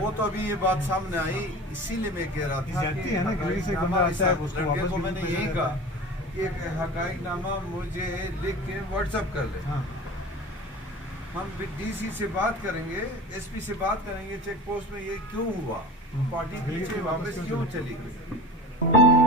वो तो अभी ये बात सामने आई, इसीलिए मैं कह रहा था कि लड़के को मैंने यही कहा कि एक हकाइकनामा मुझे लिख के व्हाट्सएप कर ले। हम डीसी से बात करेंगे, एसपी से बात करेंगे, चेक पोस्ट में ये क्यों हुआ, पार्टी पीछे वापस क्यों चली गई।